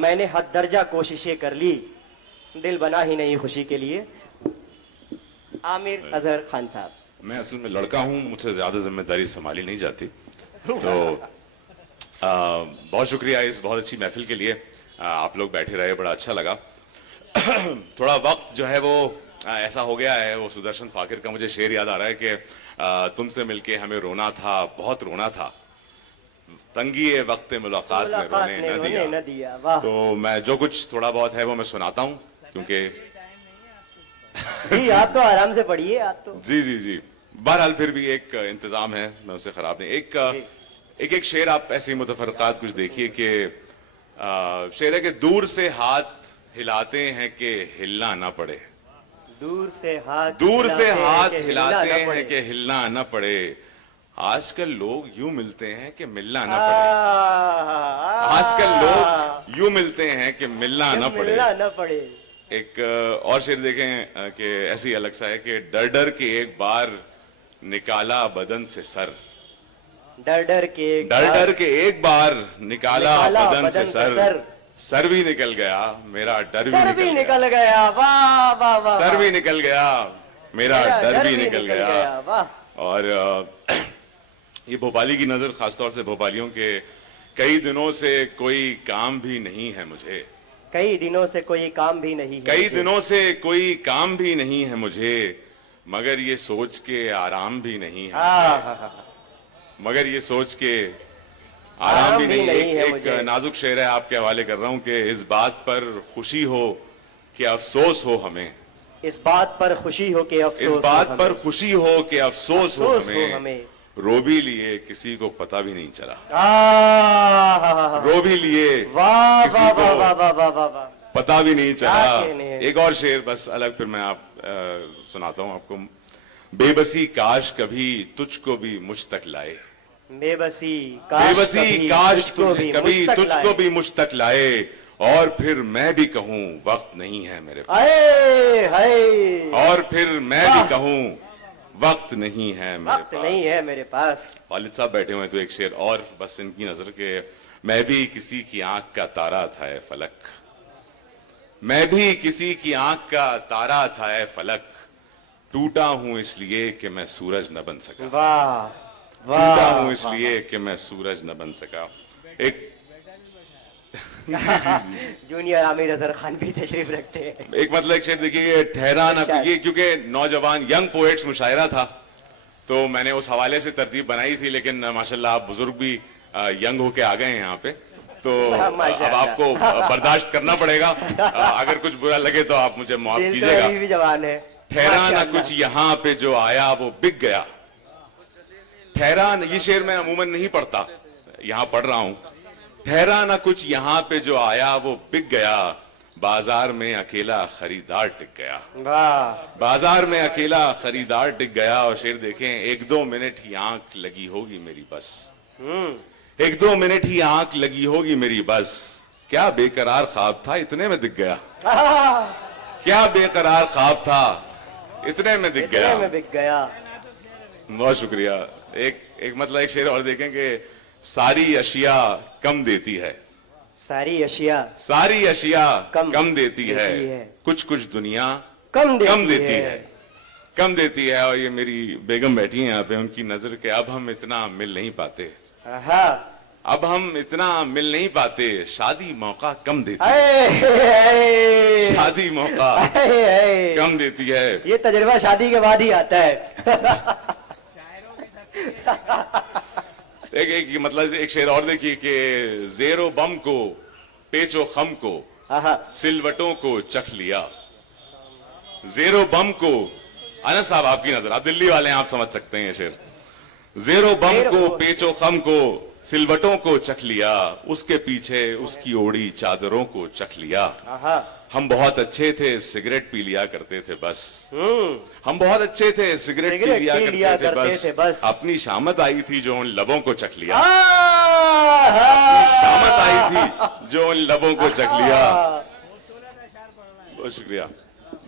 मैंने हद दर्जा कोशिशें कर ली, दिल बना ही नहीं खुशी के लिए। आमिर अजहर खान साहब। मैं असल में लड़का हूं, मुझसे ज्यादा जिम्मेदारी संभाली नहीं जाती, तो बहुत शुक्रिया इस बहुत अच्छी महफिल के लिए। आप लोग बैठे रहे, बड़ा अच्छा लगा। थोड़ा वक्त जो है वो ऐसा हो गया है, वो सुदर्शन फाकिर का मुझे शेर याद आ रहा है कि तुमसे मिलके हमें रोना था, बहुत रोना था, तंगी वक्त मुलाकात में रोने न दिया। वाह। तो मैं जो कुछ थोड़ा बहुत है वो मैं सुनाता हूं, क्योंकि जी आप तो आराम से पढ़िए, आप तो। जी जी जी, बहरहाल फिर भी एक इंतजाम है, मैं उसे खराब नहीं। एक शेर आप ऐसे ही मुतफरकात कुछ देखिए कि शेर है कि दूर से हाथ हिलाते हैं कि हिलना ना पड़े, दूर से हाथ हिलाते हैं कि हिलना ना पड़े, आजकल लोग यूं मिलते हैं कि मिलना ना पड़े, आजकल लोग यूं मिलते हैं कि मिलना ना पड़े। एक और शेर देखें कि ऐसी अलग सा है कि डर डर के एक बार निकाला बदन से सर, डर डर के एक बार निकाला बदन से सर भी निकल गया मेरा डर भी निकल गया। वाह वाह वाह। सर भी निकल गया मेरा डर भी निकल गया। वाह। और ये भोपाली की नजर, खासतौर से भोपालियों के, कई दिनों से कोई काम भी नहीं है मुझे, कई दिनों से कोई काम भी नहीं है, कई दिनों से कोई काम भी नहीं है मुझे, मगर ये सोच के आराम भी नहीं है, मगर ये सोच के आराम भी नहीं है। एक नाजुक शेर है, आपके हवाले कर रहा हूं कि इस बात पर खुशी हो कि अफसोस हो हमें, इस बात पर खुशी हो कि अफसोस, इस बात पर खुशी हो कि अफसोस हो हमें, रो भी लिए किसी को पता भी नहीं चला, रो भी लिए किसी को पता भी नहीं चला। एक और शेर बस अलग, फिर मैं सुनाता हूं आपको। बेबसी काश कभी तुझको भी मुझ तक लाए, बेबसी काश कभी तुझको भी मुझ तक लाए, और फिर मैं भी कहूं वक्त नहीं है मेरे पास, और फिर मैं भी कहूं वक्त नहीं है मेरे पास। वालिद साहब बैठे हुए, तो एक शेर और बस इनकी नजर के, मैं भी किसी की आंख का तारा था ए फलक, मैं भी किसी की आंख का तारा था ए फलक, टूटा हूं इसलिए कि मैं सूरज न बन सका, टूटा हूं इसलिए कि मैं सूरज न बन सका। एक जूनियर आमिर अजहर खान भी तशरीफ रखते हैं। एक मतलब एक शेर देखिए, ठहरा ना, ये क्योंकि नौजवान यंग पोएट्स मुशायरा था, तो मैंने उस हवाले से तरतीब बनाई थी, लेकिन माशाल्लाह आप बुजुर्ग भी यंग होके आ गए हैं यहाँ पे, तो अब आपको बर्दाश्त करना पड़ेगा। अगर कुछ बुरा लगे तो आप मुझे माफ कीजिएगा। जवान है। ठहरा ना कुछ यहाँ पे जो आया वो बिक गया, ठहरा, ये शेर मैं अमूमन नहीं पढ़ता, यहाँ पढ़ रहा हूं। ठहरा ना कुछ यहाँ पे जो आया वो बिक गया, बाजार में अकेला खरीदार टिक गया, बाजार में अकेला खरीदार टिक गया। और शेर देखें, एक दो मिनट ही आंख लगी होगी मेरी बस, एक दो मिनट ही आंख लगी होगी मेरी बस, क्या बेकरार ख्वाब था इतने में दिख गया, क्या बेकरार ख्वाब था इतने में दिख गया। बहुत शुक्रिया। एक मतलब एक शेर और देखें कि सारी अशिया कम देती है, सारी अशिया कम देती है, कुछ कुछ दुनिया कम देती है। और ये मेरी बेगम बैठी हैं यहाँ पे, उनकी नजर के अब हम इतना मिल नहीं पाते, अब हम इतना मिल नहीं पाते, शादी मौका कम देती है, शादी मौका कम देती है। ये तजुर्बा शादी के बाद ही आता है। एक मतलब एक शेर और देखिए कि जेरो बम को पेचो खम को सिलवटों को चख लिया, जेरो बम को, अनस साहब आपकी नजर, आप दिल्ली वाले हैं, आप समझ सकते हैं ये शेर। जेरो बम को पेचो खम को सिलवटों को चख लिया, उसके पीछे उसकी ओढ़ी चादरों को चख लिया, हम बहुत अच्छे थे सिगरेट पी लिया करते थे बस, हम बहुत अच्छे थे सिगरेट पी लिया करते थे बस, अपनी शामत आई थी जो उन लबों को चख लिया, अपनी शामत आई थी जो उन लबों को चख लिया। बहुत शुक्रिया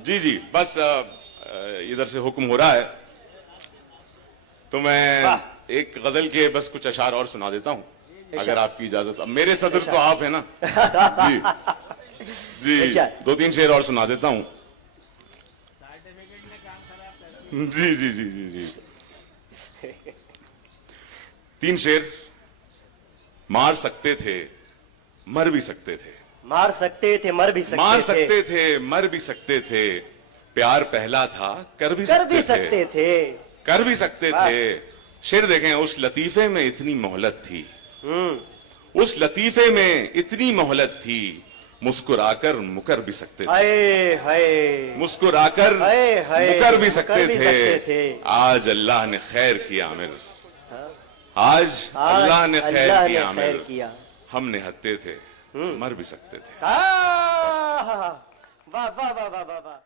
जी जी। बस इधर से हुक्म हो रहा है, तो मैं एक गजल के बस कुछ अशार और सुना देता हूं। अगर आपकी इजाजत। अब मेरे सदर तो आप है ना। जी जी, इरशाद। 2-3 शेर और सुना देता हूं। जी जी जी जी जी, 3 शेर। मार सकते थे, मर भी सकते थे। मार सकते थे, मर भी सकते मार थे। सकते थे, मर भी सकते थे। प्यार पहला था, कर भी कर भी सकते सकते थे। थे। कर भी सकते थे। शेर देखें, उस लतीफे में इतनी मोहलत थी, उस लतीफे में इतनी मोहलत थी, मुस्कुराकर मुकर भी सकते थे। हाय हाय, मुस्कुराकर हाय हाय, मुकर भी सकते भी थे। सकते थे। आज अल्लाह ने खैर किया आमिर, आज अल्लाह ने खैर अल्लाह किया ने आमिर। खैर किया। हम निहत्ते थे, मर भी सकते थे। वाह वाह वाह वाह वाह वाह।